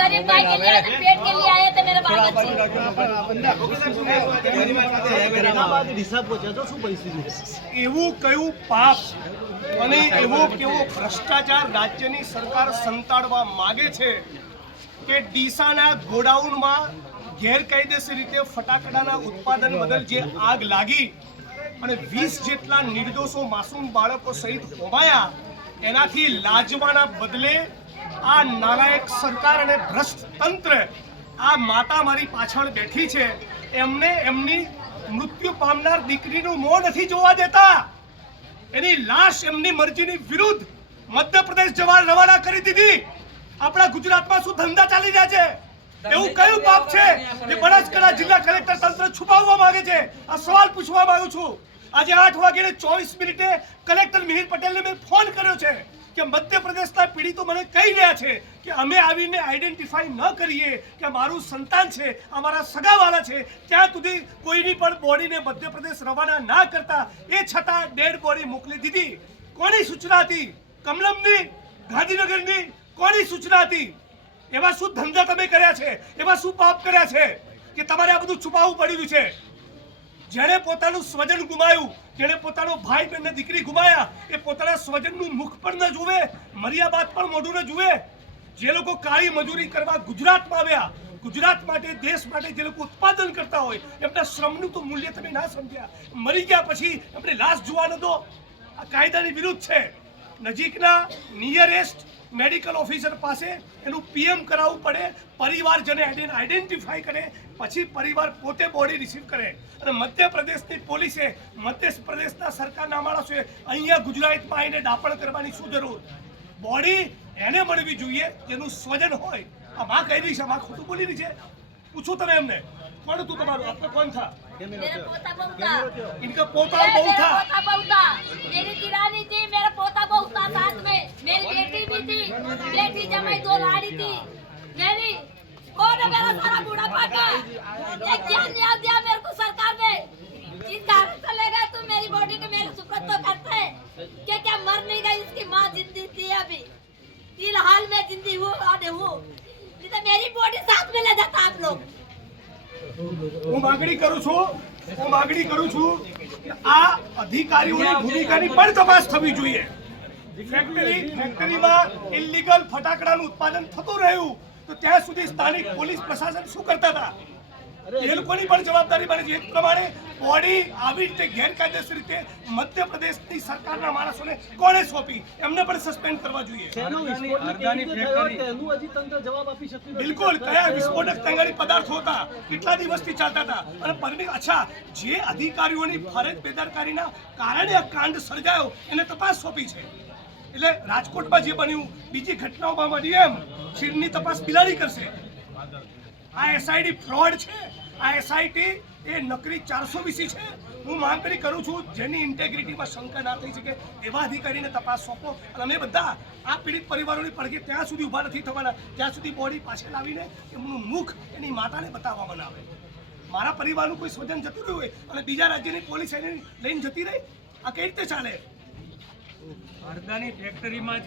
गरीब भाई के लिए पेट के लिए आए थे मेरे बाल बच्चे એવું કયું પાપ અને એવો કેવો ભ્રષ્ટાચાર રાજ્યની સરકાર સંતાડવા માગે છે કે ડીસાના ગોડાઉનમાં ગેરકાયદેસર રીતે ફટાકડાના ઉત્પાદન બદલ જે આગ લાગી અને વીસ જેટલા નિર્દોષો માસૂમ બાળકો સહિત હોવાયા એનાથી લાજવાના બદલે આ નાલાયક સરકાર અને ભ્રષ્ટ તંત્ર આ માતા મારી પાછળ બેઠી છે. એમને એમની મૃત્યુ પામનાર દીકરીનું મોં નથી જોવા દેતા. એની લાશ એમની મરજીની વિરુદ્ધ મધ્યપ્રદેશ જવા રવાના કરી દીધી. આપણા ગુજરાતમાં શું ધંધા ચાલી રહ્યા છે? એવું કયું પાપ છે? જે બનાસકાંઠા જિલ્લા કલેક્ટર તંત્ર છુપાવવા માંગે છે? આ સવાલ પૂછવા માંગુ છું. આજે આઠ વાગે ચોવીસ મિનિટે કલેક્ટર મિહિર પટેલને મેં ફોન કર્યો છે કે મધ્યપ્રદેશના પીડિતો મને કહી રહ્યા છે કે અમે આવીને આઈડેન્ટિફાઈ ન કરીએ કે મારું સંતાન છે, અમારા સગાવાલા છે, ત્યાં સુધી કોઈની પણ બોડીને મધ્યપ્રદેશ રવાના ના કરતા. એ છતાં ડેડ બોડી મોકલી દીધી. કોની સૂચના હતી? કમલમની? ગાંધીનગરની? કોની સૂચના હતી? એવા શું ધંધા તમે કર્યા છે? એવા શું પાપ કર્યા છે? કે તમારે આ બધું છુપાવવું પડ્યું છે? જેણે પોતાનું સ્વજન ગુમાયું જેણે પોતાનો ભાઈ બહેન દીકરી ગુમાયા, એ પોતાના સ્વજનનું મુખ પણ ન જુએ મર્યા બાદ પણ મોઢું ન જુએ. જે લોકો કાળી મજૂરી કરવા ગુજરાતમાં આવ્યા, ગુજરાત માટે, દેશ માટે જે લોકો ઉત્પાદન કરતા હોય, એમના શ્રમનું તો મૂલ્ય તમે ના સમજ્યા. મરી ગયા પછી એમને લાશ જોવા ન દો આ કાયદાની વિરુદ્ધ છે. નજીકના નિયરેસ્ટ મેડિકલ ઓફિસર પાસે એનું પીએમ કરાવવું પડે પરિવારજને આઈડેન્ટિફાઈ કરે પછી પરિવાર પોતે બોડી રિસીવ કરે. અને મધ્યપ્રદેશની પોલીસે મધ્યપ્રદેશના સરકારના માણસોએ અહીંયા ગુજરાતમાં આવીને દાપણ કરવાની શું જરૂર? બોડી એને મળવી જોઈએ જેનું સ્વજન હોય. આ માં કહી રહી છે માં ખોટું બોલી રહી છે. પૂછો તમે એમને. કોણ તું તમારું? આપણે કોણ થા? ઇનકા પોતા બહુ થા कौन है मेरा सारा बुढ़ापा का ये क्या न्याय दिया मेरे को सरकार ने जिस कारण से ले गए तुम मेरी बॉडी को मेरे सुपुर्द तो करते हैं क्या क्या मर नहीं गई इसकी माँ जिंदी थी अभी फिलहाल मैं जिंदी हूँ और हूँ नहीं तो मेरी बॉडी साथ में ले जाता आप लोग હું માગણી કરું છું હું માગણી કરું છું કે આ અધિકારીઓની ભૂમિકાની પણ તપાસ થવી જોઈએ ફેક્ટરી ફેક્ટરીમાં ઇલીગલ ફટાકડાનું ઉત્પાદન થતું રહ્યું તો ત્યાં સુધી સ્થાનિક પોલીસ પ્રશાસન શું કરતા હતા? એ લોકોની પણ જવાબદારી બને છે. એ પ્રમાણે બોડી આવી રીતે ગેરકાયદેસર રીતે મધ્યપ્રદેશની સરકારના માણસોને કોણે સોંપી? એમને પણ સસ્પેન્ડ કરવા જોઈએ. બિલકુલ કયા વિસ્ફોટક તંગાડી પદાર્થો હતા? કેટલા દિવસથી ચાલતા હતા? અને પરમી અચ્છા જે અધિકારીઓની ફરજ બેદરકારીના કારણે આ કાંડ સર્જાયો એને તપાસ સોંપી છે. એટલે રાજકોટમાં જે બન્યું, બીજી ઘટનાઓમાં બની એમ ખીરની તપાસ બિલાડી કરશે. આ એસઆઈડી ફ્રોડ છે. આ એસઆઈટી એ નકરી ચારસો વીસી છે. હું માંગણી કરું છું, જેની ઇન્ટેગ્રિટીમાં શંકા ના થઈ શકે, એવા અધિકારીને તપાસ સોંપો. અને અમે બધા આ પીડિત પરિવારોની પડઘે ત્યાં સુધી ઊભા નથી થવાના. ત્યાં સુધી બોડી પાછળ લાવીને એમનું મુખ એની માતાને બતાવવામાં ના આવે મારા પરિવારનું કોઈ સ્વજન જતું રહ્યું હોય અને બીજા રાજ્યની પોલીસ એને લઈને જતી રહી, આ કઈ રીતે ચાલે? હરદાની ફેક્ટરીમાં